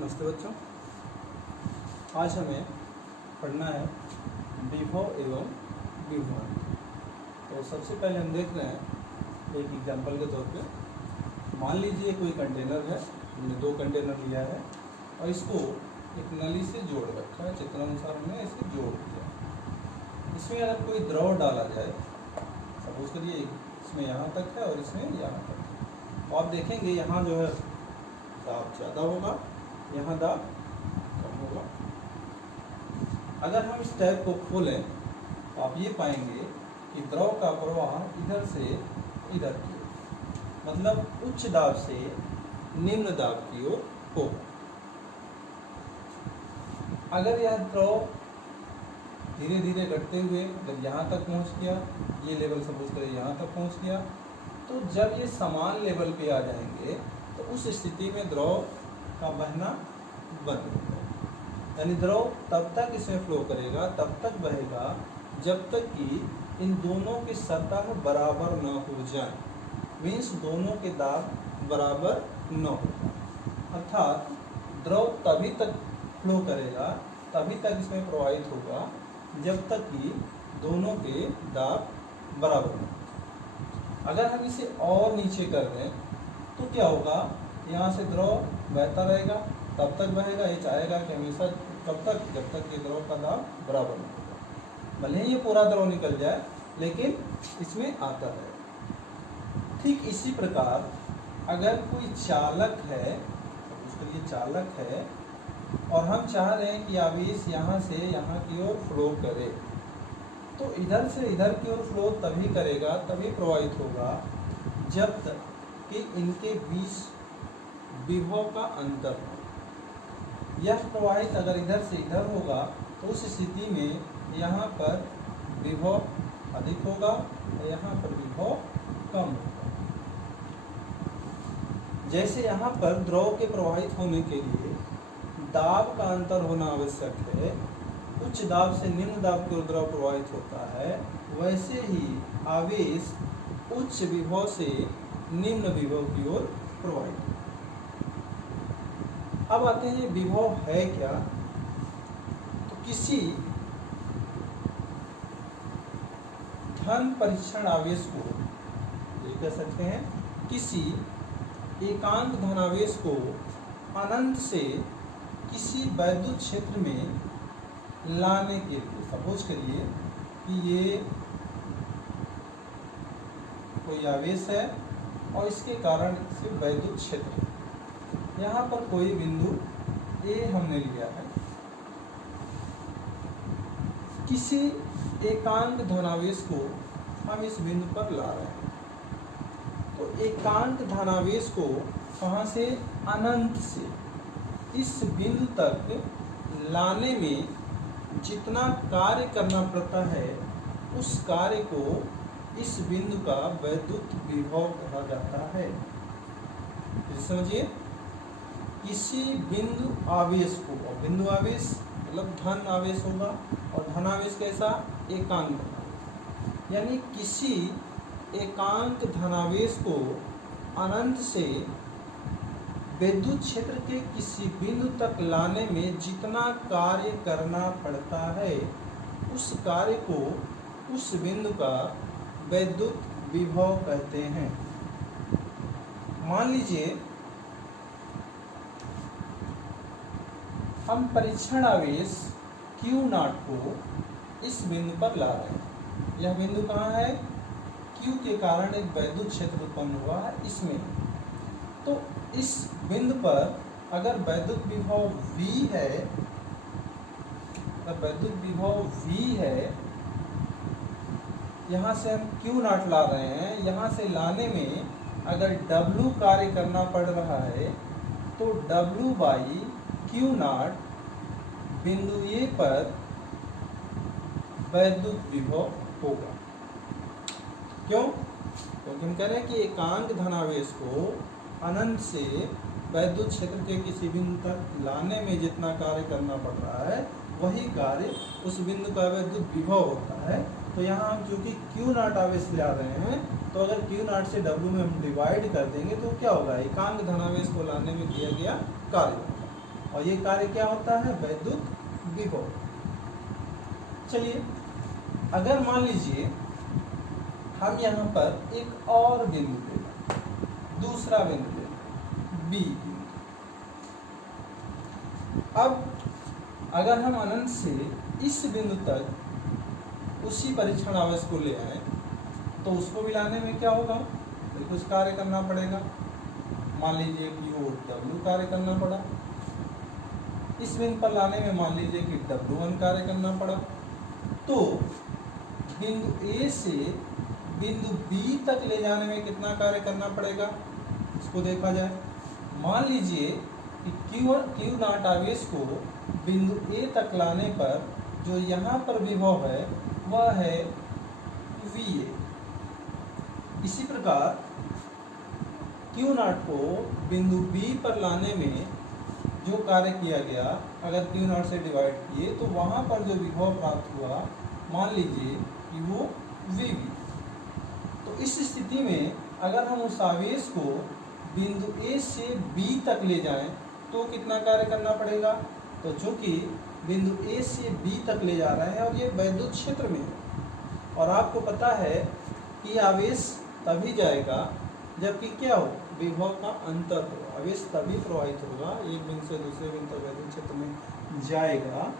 नमस्ते बच्चों, आज हमें पढ़ना है विभव एवं विभवांतर। तो सबसे पहले हम देख रहे हैं एक एग्जाम्पल के तौर पे। मान लीजिए कोई कंटेनर है, हमने 2 कंटेनर लिया है और इसको एक नली से जोड़ रखा है। चित्रानुसार हमने इसे जोड़ दिया। इसमें अगर कोई द्रव डाला जाए, सपोज करिए इसमें यहाँ तक है और इसमें यहाँ तक है, तो आप देखेंगे यहाँ जो है दाब ज़्यादा होगा, यहाँ दाब कम होगा। अगर हम इस टैप को खोलें तो आप ये पाएंगे कि द्रव का प्रवाह इधर से इधर की ओर, मतलब उच्च दाब से निम्न दाब की ओर होगा। अगर यह द्रव धीरे धीरे घटते हुए जब यहाँ तक पहुँच गया, ये लेवल सपोज करें यहाँ तक पहुँच गया, तो जब ये समान लेवल पे आ जाएंगे तो उस स्थिति में द्रव का बहना बंद हो जाएगा। यानी द्रव तब तक इसमें फ्लो करेगा, तब तक बहेगा जब तक कि इन दोनों की सतह बराबर न हो जाए। मीन्स दोनों के दाब बराबर न हो जाए, अर्थात द्रव तभी तक फ्लो करेगा, तभी तक इसमें प्रवाहित होगा जब तक कि दोनों के दाब बराबर न हो। अगर हम इसे और नीचे कर दें तो क्या होगा, यहाँ से द्रव बहता रहेगा, तब तक बहेगा। ये चाहेगा कि हमेशा कब तक, जब तक कि द्रव का दाब बराबर न होगा। भले ही ये पूरा द्रव निकल जाए लेकिन इसमें आता है। ठीक इसी प्रकार अगर कोई चालक है, उसके लिए चालक है और हम चाह रहे हैं कि आवेश यहाँ से यहाँ की ओर फ्लो करे, तो इधर से इधर की ओर फ्लो तभी करेगा, तभी प्रवाहित होगा जब तक कि इनके बीच विभव का अंतर हो। यह प्रवाहित अगर इधर से इधर होगा तो उस स्थिति में यहाँ पर विभव अधिक होगा और यहाँ पर विभव कम होगा। जैसे यहाँ पर द्रव के प्रवाहित होने के लिए दाब का अंतर होना आवश्यक है, उच्च दाब से निम्न दाब की ओर द्रव प्रवाहित होता है, वैसे ही आवेश उच्च विभव से निम्न विभव की ओर प्रवाहित होता है। अब आते हैं विभव है क्या। तो किसी धन परीक्षण आवेश को, ये कह सकते हैं, किसी एकांक धनावेश को अनंत से किसी वैद्युत क्षेत्र में लाने के लिए, सपोज करिए कि ये कोई आवेश है और इसके कारण इसे वैद्युत क्षेत्र है। यहाँ पर कोई बिंदु A हमने लिया है, किसी एकांक धनावेश को हम इस बिंदु पर ला रहे हैं। तो एकांक धनावेश को कहाँ से, अनंत से इस बिंदु तक लाने में जितना कार्य करना पड़ता है, उस कार्य को इस बिंदु का वैद्युत विभव कहा जाता है। समझिए, किसी बिंदु आवेश को, और बिंदु आवेश मतलब धन आवेश होगा, और धनावेश कैसा, एकांक धनावेश। यानी किसी एकांक धनावेश को अनंत से विद्युत क्षेत्र के किसी बिंदु तक लाने में जितना कार्य करना पड़ता है, उस कार्य को उस बिंदु का वैद्युत विभव कहते हैं। मान लीजिए हम परीक्षण आवेश Q0 को इस बिंदु पर ला रहे हैं। यह बिंदु कहाँ है, Q के कारण एक वैद्युत क्षेत्र उत्पन्न हुआ है इसमें। तो इस बिंदु पर अगर वैद्युत विभव V है, अगर वैद्युत विभव V है, यहाँ से हम Q0 ला रहे हैं, यहाँ से लाने में अगर W कार्य करना पड़ रहा है तो W बाई Q0 बिंदु A पर वैद्युत विभव होगा। क्यों? क्योंकि हम कह रहे हैं कि एकांक धनावेश को अनंत से वैद्युत क्षेत्र के किसी बिंदु तक लाने में जितना कार्य करना पड़ रहा है, वही कार्य उस बिंदु का वैद्युत विभव होता है। तो यहाँ हम चूँकि Q0 आवेश ला रहे हैं, तो अगर Q0 से W में हम डिवाइड कर देंगे तो क्या होगा, एकांक धनावेश को लाने में किया गया कार्य होगा। और ये कार्य क्या होता है? वैद्युत विभव। चलिए, अगर मान लीजिए हम यहाँ पर एक और बिंदु ले लें, दूसरा बिंदु ले लें, बी बिंदु। अब अगर हम अनंत से इस बिंदु तक उसी परीक्षण आवेश को ले आए तो उसको भी लाने में क्या होगा? तो कुछ कार्य करना पड़ेगा। मान लीजिए कि वो W कार्य करना पड़ा, इस बिंदु पर लाने में मान लीजिए कि W1 कार्य करना पड़ा। तो बिंदु A से बिंदु B तक ले जाने में कितना कार्य करना पड़ेगा, इसको देखा जाए। मान लीजिए कि Q नॉट आवेश को बिंदु A तक लाने पर जो यहाँ पर विभव है वह है VA। इसी प्रकार Q नॉट को बिंदु B पर लाने में जो कार्य किया गया, अगर Q नॉट से डिवाइड किए तो वहाँ पर जो विभव प्राप्त हुआ, मान लीजिए कि वो VB। तो इस स्थिति में अगर हम उस आवेश को बिंदु A से B तक ले जाएं तो कितना कार्य करना पड़ेगा? तो चूंकि बिंदु A से B तक ले जा रहे हैं और ये वैद्युत क्षेत्र में है, और आपको पता है कि आवेश तभी जाएगा जबकि क्या हो? विभव का अंतर हो। आवेश तभी प्रवाहित होगा, एक बिंदु से दूसरे बिंदु तक वैद्युत क्षेत्र में जाएगा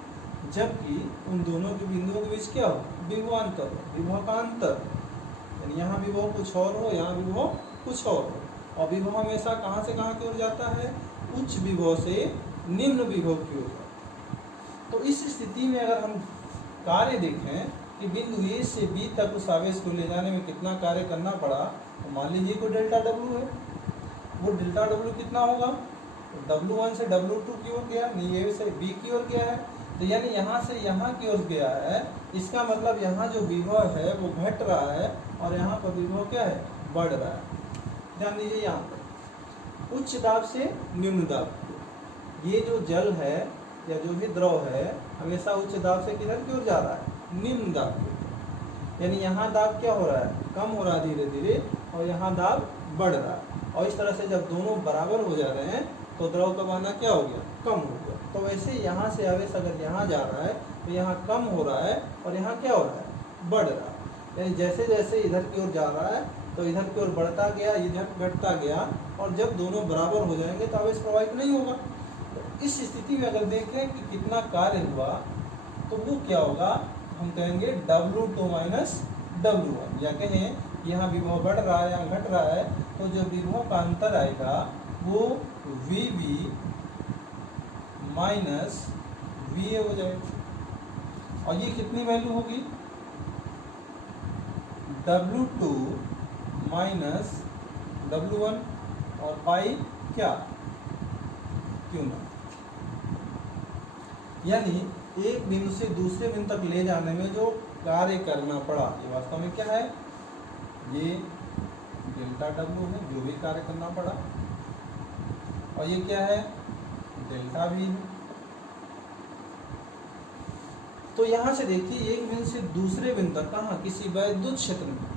जबकि उन दोनों के बिंदुओं के बीच क्या हो? विभवांतर हो, विभव का अंतर। यानी यहाँ विभव कुछ और हो, यहाँ विभव कुछ और हो। और विभव हमेशा कहाँ से कहाँ की ओर जाता है? उच्च विभव से निम्न विभव की ओर जाता है। तो इस स्थिति में अगर हम कार्य देखें कि बिंदु A से B तक उस आवेश को ले जाने में कितना कार्य करना पड़ा, तो मान लीजिए कोई डेल्टा W है। वो डेल्टा W कितना होगा? तो W1 से W2 की ओर गया, नहीं A से B की ओर गया है, तो यानी यहाँ से यहाँ की ओर गया है। इसका मतलब यहाँ जो विभव है वो घट रहा है और यहाँ पर विभव क्या है? बढ़ रहा है। ध्यान दीजिए, यहाँ पर उच्च दाब से निम्न दाब, ये जो जल है या जो भी द्रव है हमेशा उच्च दाब से किधर की ओर जा रहा है? निम्न दाब की ओर। यानी यहाँ दाब क्या हो रहा है? कम हो रहा है धीरे धीरे, और यहाँ दाब बढ़ रहा है। और इस तरह से जब दोनों बराबर हो जा रहे हैं तो द्रव का बहाना क्या हो गया? कम हो गया। तो वैसे यहाँ से आवेश अगर यहाँ जा रहा है तो यहाँ कम हो रहा है और यहाँ क्या हो रहा है? बढ़ रहा है। यानी जैसे जैसे इधर की ओर जा रहा है तो इधर की ओर बढ़ता गया, इधर घटता गया, और जब दोनों बराबर हो जाएंगे तो आवेश प्रवाहित नहीं होगा। तो इस स्थिति में अगर देखें कि कितना कार्य हुआ तो वो क्या होगा? हम कहेंगे W2 माइनस W1, या कहें यहाँ विभव बढ़ रहा है, यहाँ घट रहा है, तो जो विभव का अंतर आएगा वो VB माइनस VA हो जाएगा। और ये कितनी वैल्यू होगी? W2 माइनस W1 और पाई क्या? Q not. यानी एक बिंदु से दूसरे बिंदु तक ले जाने में जो कार्य करना पड़ा, ये वास्तव में क्या है? ये डेल्टा W है, जो भी कार्य करना पड़ा, और ये क्या है? डेल्टा V है। तो यहाँ से देखिए, एक बिंदु से दूसरे बिंदु तक, कहाँ? किसी वैद्युत क्षेत्र में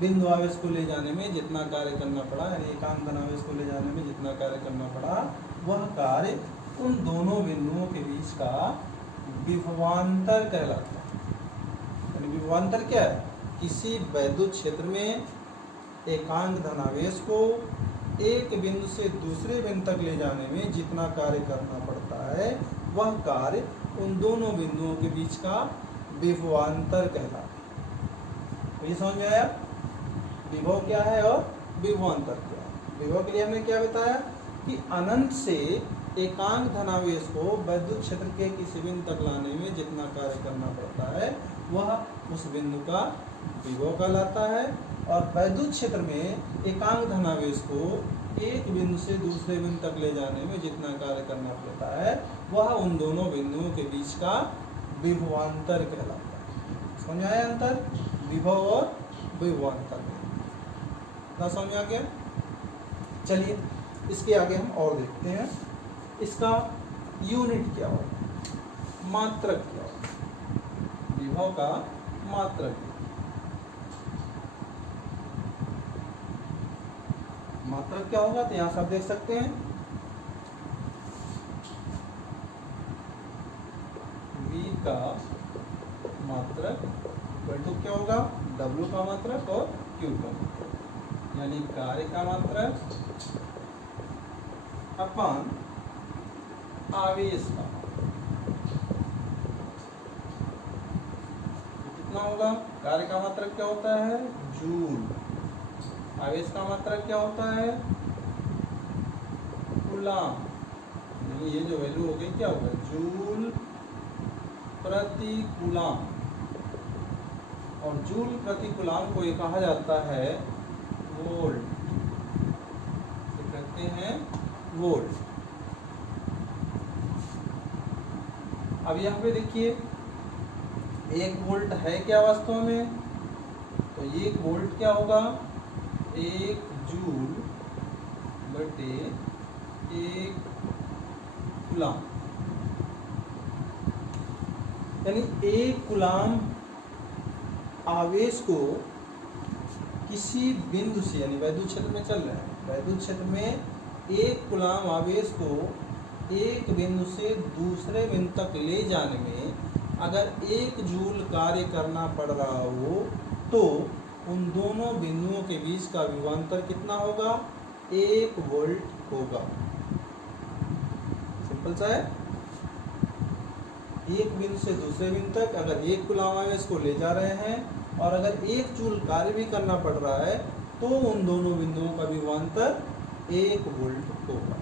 बिंदु आवेश को ले जाने में जितना कार्य करना पड़ा, यानी एकांक धन आवेश को ले जाने में जितना कार्य करना पड़ा, वह कार्य उन दोनों बिंदुओं के बीच का विभवांतर कहलाता है। यानी विभवांतर क्या है? किसी वैद्युत क्षेत्र में एकांक धनावेश को एक बिंदु से दूसरे बिंदु तक ले जाने में जितना कार्य करना पड़ता है, वह कार्य उन दोनों बिंदुओं के बीच का विभवांतर कहलाता है। तो ये समझ में आया? विभव क्या है और विभवांतर क्या है? विभव के लिए हमने क्या बताया कि अनंत से एकांक धनावेश को वैद्युत क्षेत्र के किसी बिंदु तक लाने में जितना कार्य करना पड़ता है वह उस बिंदु का विभव कहलाता है, और वैद्युत क्षेत्र में एकांक धनावेश को एक बिंदु से दूसरे बिंदु तक ले जाने में जितना कार्य करना पड़ता है वह उन दोनों बिंदुओं के बीच का विभवांतर कहलाता है। समझ आया अंतर? विभव और विभवांतर में ना समझ आ गया? चलिए इसके आगे हम और देखते हैं। इसका यूनिट क्या हो, मात्रक क्या हो? विभव का मात्रक, मात्रक क्या होगा? तो यहाँ से आप देख सकते हैं का मात्रक इक्वल टू क्या होगा, W का मात्रक और Q का मात्रक, यानी कार्य का मात्रक अपन आवेश का कितना होगा। कार्य का मात्रक क्या होता है, जूल। आवेश का मात्रक क्या होता है, कूलाम। ये जो वैल्यू हो गई क्या होगा, जूल प्रति कूलाम। और जूल प्रति कूलाम को ये कहा जाता है वोल्ट, तो कहते हैं वोल्ट। अब यहाँ पे देखिए 1 वोल्ट है क्या वास्तव में, तो 1 वोल्ट क्या होगा, 1 जूल बटे 1 कूलाम, यानी 1 कूलाम आवेश को किसी बिंदु से, यानी वैद्युत क्षेत्र में चल रहा है, वैद्युत क्षेत्र में 1 कूलाम आवेश को एक बिंदु से दूसरे बिंदु तक ले जाने में अगर 1 जूल कार्य करना पड़ रहा हो तो उन दोनों बिंदुओं के बीच का विभवांतर कितना होगा, 1 वोल्ट होगा। सिंपल सा है। एक बिंदु से दूसरे बिंदु तक अगर 1 कूलाम आवेश को ले जा रहे हैं और अगर 1 जूल कार्य भी करना पड़ रहा है तो उन दोनों बिंदुओं का विभवांतर 1 वोल्ट होगा।